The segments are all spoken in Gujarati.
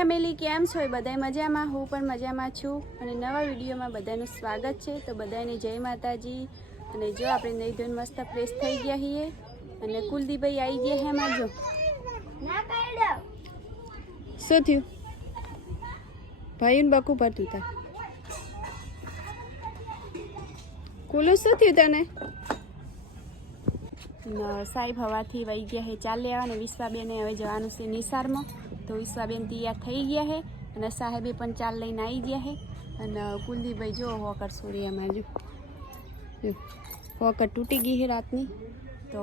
ફેમિલી કેમ છો? બધા મજામાં? હું પણ મજામાં છું અને નવા વિડીયોમાં બધાનું સ્વાગત છે. તો બધાને જય માતાજી. અને જો આપણે નહીં ધોઈને મસ્ત ફ્રેશ થઈ ગયા છીએ અને કુલદીપભાઈ આવી ગયા હે. એમાં જો શું થયું ભાઈ બકું ભરતું તા કુલું શું થયું તને? સાહેબ હવાથી વહી ગયા હે ચાલ લેવા અને વિશ્વાબેને હવે જવાનું છે નિસારમાં. તો વિશ્વાબેન તૈયાર થઈ ગયા હે અને સાહેબે પણ ચાલ લઈને આવી ગયા હે. અને કુલદીપભાઈ જો હોકર સૂર્યમાં જો હોકર તૂટી ગઈ હે રાતની. તો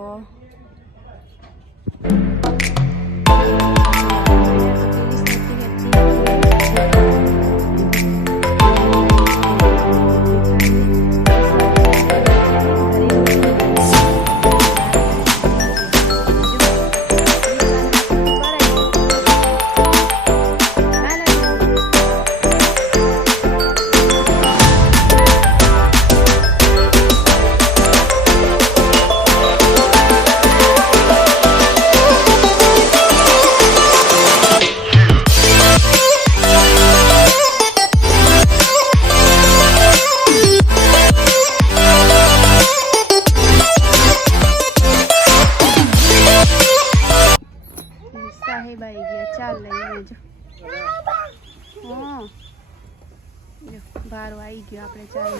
સાહેબ આવી ગયા ચાલ લઈને જો. હા જો બારો આવી ગયો આપણે ચાલ.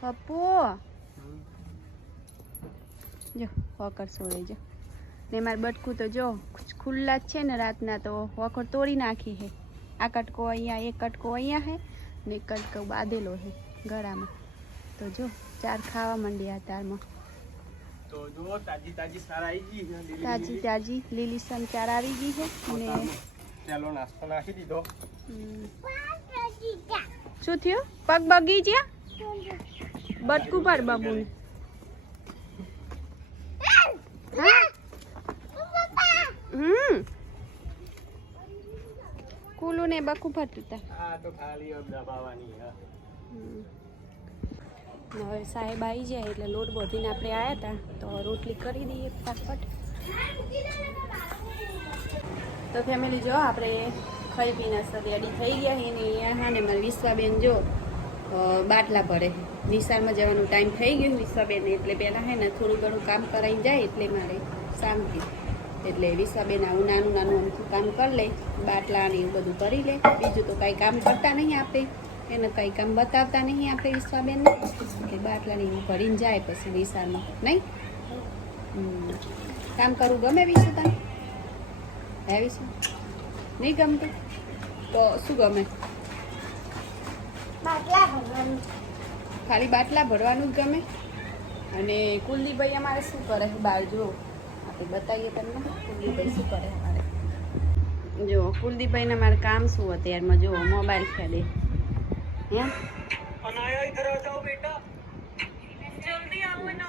પપ્પુ જો હોકર સોળે જો ને મારે બટકું તો જો ખુલ્લા જ છે ને રાતના. તો હોકર તોડી નાખી હે. આ કટકો અહીંયા, એક કટકો અહીંયા હે ને એક કટકો બાંધેલો હે ગળામાં. તો જો ચાર ખાવા માંડ્યા તારમાં. તો જો તાજી તાજી સાર આવી ગઈ છે. તાજી તાજી લીલી સન ચાર આવી ગઈ છે અને ચાલો નાસ્તો નાખી દીધો. શું થયું? પગ બગી ગયા? બટકું પર બાબુને કુલું ને બકું ફરતું તા. આ તો ખાલી દબાવવાની હે. હવે સાહેબ આવી જાય એટલે લોટ બોધીને આપણે આવ્યા હતા. તો રોટલી કરી દઈએ ફટાફટ. તો ફેમિલી જો આપણે ખાઈ પીને રેડી થઈ ગયા એને અહીંયા ને મારી વિશ્વાબેન જો બાટલા ભરે. નિસારમાં જવાનું ટાઈમ થઈ ગયું વિશ્વાબેન એટલે પહેલાં હે ને થોડું ઘણું કામ કરાવી જાય એટલે મારે શાંતિ. એટલે વિશ્વાબેન આવું નાનું નાનું અમથું કામ કરી લે, બાટલા ને એવું બધું કરી લે. બીજું તો કાંઈ કામ કરતા નહીં આપણે, એને કંઈ કામ બતાવતા નહીં આપણે વિશ્વાબેનને કે બાટલાની એવું ભરીને જાય પછી નિસારમાં નહીં. કામ કરવું ગમે વિશ્વ તને? હે વિશ્વ નહીં ગમતું તો શું ગમે? ખાલી બાટલા ભરવાનું જ ગમે. અને કુલદીપભાઈ અમારે શું કરે બહાર જો આપણે બતાવીએ તમને. કુલદીપભાઈ શું કરે અમારે જો. કુલદીપભાઈને અમારે કામ શું અત્યારમાં જો મોબાઈલ ખેલે.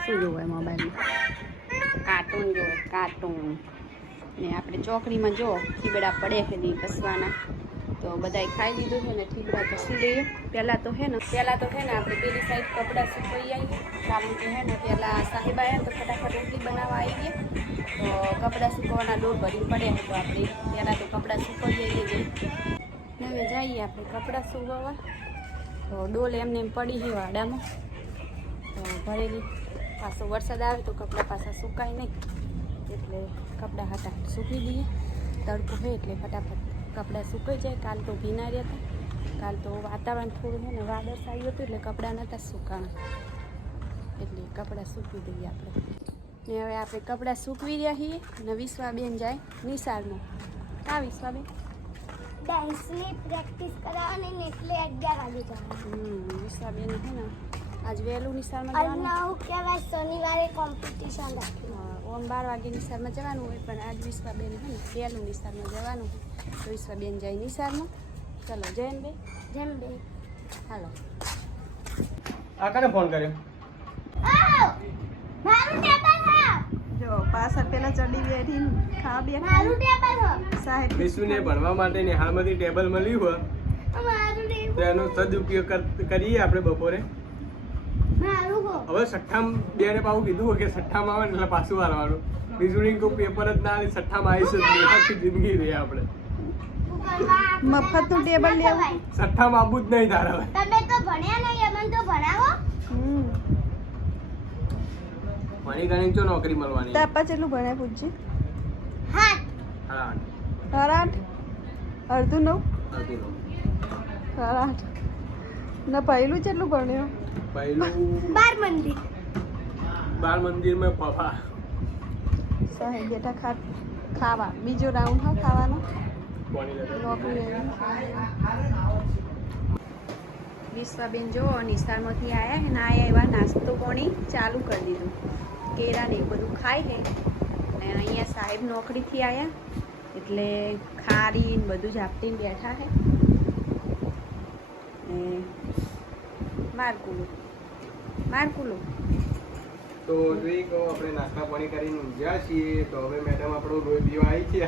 શું જોવે મોબાઈલમાં? કાર્ટૂન જોવે કાર્ટૂન. ને આપણે ચોકડીમાં જો થીબડા પડે છે નહીં કસવાના. તો બધાએ ખાઈ લીધું છે ને થીબડા કસી લઈએ. પહેલાં તો હે ને આપણે પેલી સાઈડ કપડાં સુકવી આવીએ. કારણ કે હે ને પહેલાં સાહેબ આવ્યા તો ફટાફટ રોટલી બનાવવા આવી ગયા. તો કપડાં સૂકવવાના ડોર ભરીને પડે તો આપણે પહેલાં તો કપડાં સૂકવીએ જઈએ. હવે જઈએ આપણે કપડાં સૂકવવા. તો ડોલ એમને એમ પડી છે વાડામાં તો ભરેલી. પાછો વરસાદ આવે તો કપડાં પાછા સુકાય નહીં એટલે કપડાં હાટા સૂકી દઈએ. તડકો હોય એટલે ફટાફટ કપડાં સુકાઈ જાય. કાલ તો ભીના રહ્યા હતા. કાલ તો વાતાવરણ થોડું છે ને વાદળ આવ્યું હતું એટલે કપડાં નહોતા સુકાણા એટલે કપડાં સૂકવી દઈએ આપણે. ને હવે આપણે કપડાં સૂકવી રહ્યા છીએ અને વિશ્વાબેન જાય નિસારમાં. હા વિશ્વાબેન ડાન્સની પ્રેક્ટિસ કરાવવાની ને એટલે 11 વાગે જવાનું. વિશ્વાબેન છે ને આજ વહેલું નિસારમાં જવાનું. અને હું કહેવાય શનિવારે કોમ્પિટિશન રાખી. ઓમ 12 વાગે નિસારમાં જવાનું હોય પણ આજ વિશ્વાબેન છે ને વહેલું નિસારમાં જવાનું હોય. તો વિશ્વાબેન જાય નિસારમાં. ચલો જૈનભાઈ જેમ બે હાલો. આ કને ફોન કર્યો? મારું ટેબલ હા જો પાછળ પેલા ચડી બેઠી ખા બે મારું ટેબલ હો સાહેબ વિશુને ભણવા માટે નિહાળમાંથી ટેબલ મળ્યું હોય મારું ટેબલ તો એનો સદુપયોગ કરીએ આપણે બપોરે. મારું હો હવે છઠ્ઠામાં બેને પાછું કીધું હોય કે છઠ્ઠામાં આવે ને એટલે પાછું વાળવાનું. બીજું કોઈ પેપર જ ના આવે છઠ્ઠામાં આવીશ જ નહીં. આખી જિંદગી રહે આપણે. મફતનું ટેબલ લેવું. સઠ્ઠામાં આવવું જ નહીં તારે હવે. તમે તો ભણ્યા નહીં અમને તો ભણાવો. ભણી ગણી ચો નોકરી મળવાની. તાપા કેટલું ભણ્યા પૂછજી? હા હા, સાડા 8 અડધું 9 હતી નો. સાડા 8 ને પહેલું કેટલું ભણ્યો? પહેલું 12 મંદિર. બાળ મંદિરમાં પપ્પા. સાહેબ બેટા ખાવા બીજો રાઉન્ડ હા ખાવાનો. કોની લગન? નોકરી લેવી. વિશ્વાબેન જો નિશાળમાંથી આવ્યા ને આયા એવા નાસ્તો પાણી ચાલુ કરી દીધું. કેળા ને એવું બધું ખાય છે ને અહીંયા સાહેબ નોકરીથી આવ્યા એટલે ખારી ને બધું ઝાપટીને બેઠા છે ને મારકુલું તો જોઈ કહો આપણે નાસ્તા પાણી કરીને ઊંઘ્યા છીએ તો હવે મેડમ આપણો લોહી પીવા આવી છે.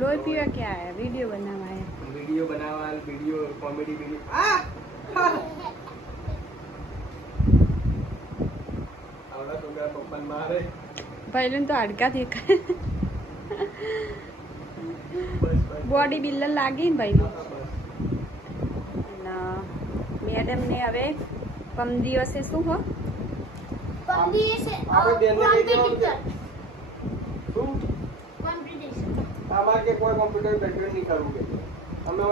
લોહી પીવા ક્યાં આવ્યા? વિડીયો બનાવવા આવ્યા. વિડીયો બનાવવા, વિડીયો કોમેડી વિડીયો. આવડા છોકરા પપ્પાને મારે. પહેલું તો હાડકા દેખાય. બોડી બિલ્ડર લાગી ને ભાઈનું. મેડમ ને હવે પમ દિવસે શું હો આપણે બેનને કહી દેવાનું છે. શું? અમારે કે કોઈ કોમ્પ્યુટર બેટરી નહીં કરવું કે અમે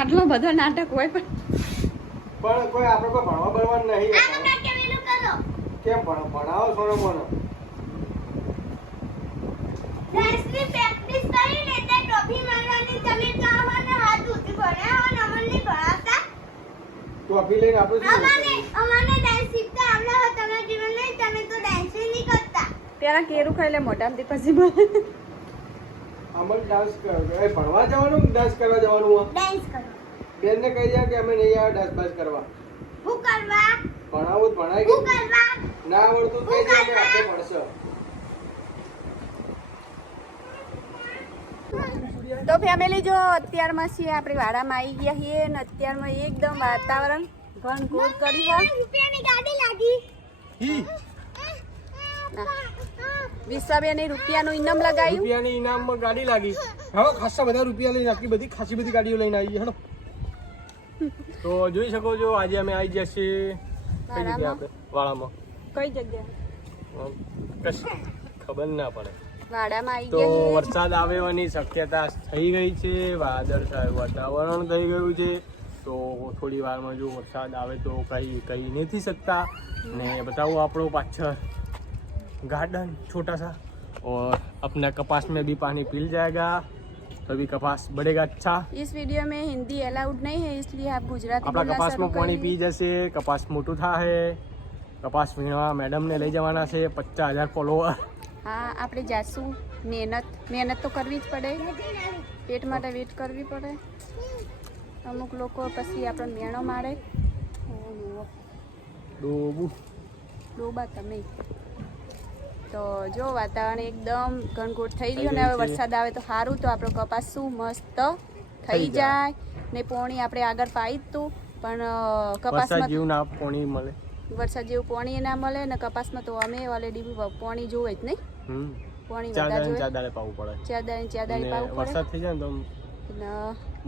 આટલો બધો નાટક હોય પણ પણ કોઈ આપણે કોઈ ભણવા બળવાનું નહીં. કેમ ભણાવો છો ને મને? પ્રેક્ટિસ કરીને તે ટ્રોફી મળવાની તમે કામને હાથ ઊંચું ભણ્યા અને અમને નહીં ભણાવતા. તું આપી લઈને આપણે શું અમાને ડાન્સ શીખતા આવડે હોય તમારા જીવન નહીં તમે તો ડાન્સ નહીં કરતા. પેલા કેરું ખાઈ લે મોટામાંથી પછી બોલે. અમલ ડાન્સ ભણવા જવાનું ડાન્સ કરવા જવાનું? ડાન્સ કરો. બેનને કહી દે કે અમે નહીં આવે ડાન્સ બાસ કરવા. હું કરવા? ભણાવું જ ભણાય હું કે કરવા? ના આવડતું કહી દે કે આપણે ભણશો. તો ફેમિલી જો અત્યારમાં છીએ આપણે વાડામાં આવી ગયા છીએ ને અત્યારમાં એકદમ વાતાવરણ ઘનઘોર કરી હોય. રૂપિયાની ગાડી લાગી. વિશ્વાબેને રૂપિયાનું ઇનામ લગાવ્યું. રૂપિયાની ઇનામમાં ગાડી લાગી. હવે ખાસા બધા રૂપિયા લઈને આટલી બધી ખાસી બધી ગાડીઓ લઈને આવી હેડો. તો જોઈ શકો છો આજે અમે આવી ગયા છીએ કઈ જગ્યાએ આપણે વાળામાં. કઈ જગ્યા કશી ખબર ના પડે. વાડામાં આવી તો ગયા છીએ. વરસાદ આવવાની શક્યતા થઈ ગઈ છે. વાદળ વાતાવરણ થઈ ગયું છે. તો થોડી વારમાં જો વરસાદ આવે તો કઈ નથી શકતા. ને बताओ આપણો પાછળ गार्डन छोटा सा और अपना कपास में भी पानी पिल जाएगा तो भी कपास बढ़ेगा अच्छा. इस वीडियो में हिंदी अलाउड नहीं है इसलिए आप गुजराती આપણા बोलना કપાસમાં शुरू પાણી करिए. પી જશે. કપાસ મોટું થાય. કપાસ વીણવા મેડમને લઈ જવાના છે. 50,000 ફોલોવર. હા આપણે જાસુ. મહેનત તો કરવી જ પડે. પેટ માટે વેટ કરવી પડે. અમુક લોકો પછી આપણને મેણો મારે. ડોબા તમે તો જો વાતાવરણ એકદમ ઘનઘોર થઈ રહ્યું ને હવે વરસાદ આવે તો સારું તો આપણો કપાસ શું મસ્ત થઈ જાય ને પોણી આપણે આગળ પાઈ જ તું પણ વરસાદ કપાસમાં જેવું ના પાણી મળે. વરસાદ જેવું પાણી ના મળે ને કપાસમાં તો અમે ઓલરેડી પાણી જોવે જ નહીં. પાણી ચાર વધારે દાડે જોઈએ. 4 દાડે પાવું પડે. ચાર દાડે ને પાવું વરસાદ થઈ જાય ને તો પડે ને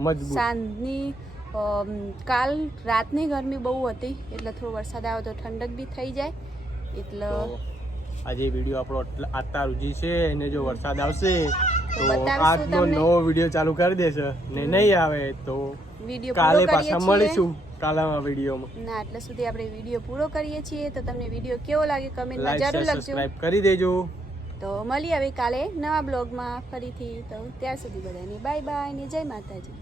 મજબૂત. સાંજની કાલ રાતની ગરમી બહુ હતી એટલે થોડો વરસાદ આવે તો ઠંડક બી થઈ જાય એટલે તો આજે વિડીયો આપણો આટલા રૂજી છે અને જો વરસાદ આવશે તો બતાવીશું આજનો તમને. નવો વિડીયો ચાલુ કરી દેશે ને નહીં આવે તો વિડીયો કાલે પૂરો કરીએ પાછા છીએ. મળીશું કાલના વિડીયોમાં. ના એટલે સુધી આપણે વિડીયો પૂરો કરીએ છીએ તો તમને વિડીયો કેવો લાગે કમેન્ટમાં લાઈક જરૂર શેર લખજો. સબસ્ક્રાઇબ કરી દેજો. તો મળીએ હવે કાલે નવા બ્લોગમાં ફરીથી. તો ત્યાર સુધી બધાને બાય બાય ને જય માતાજી.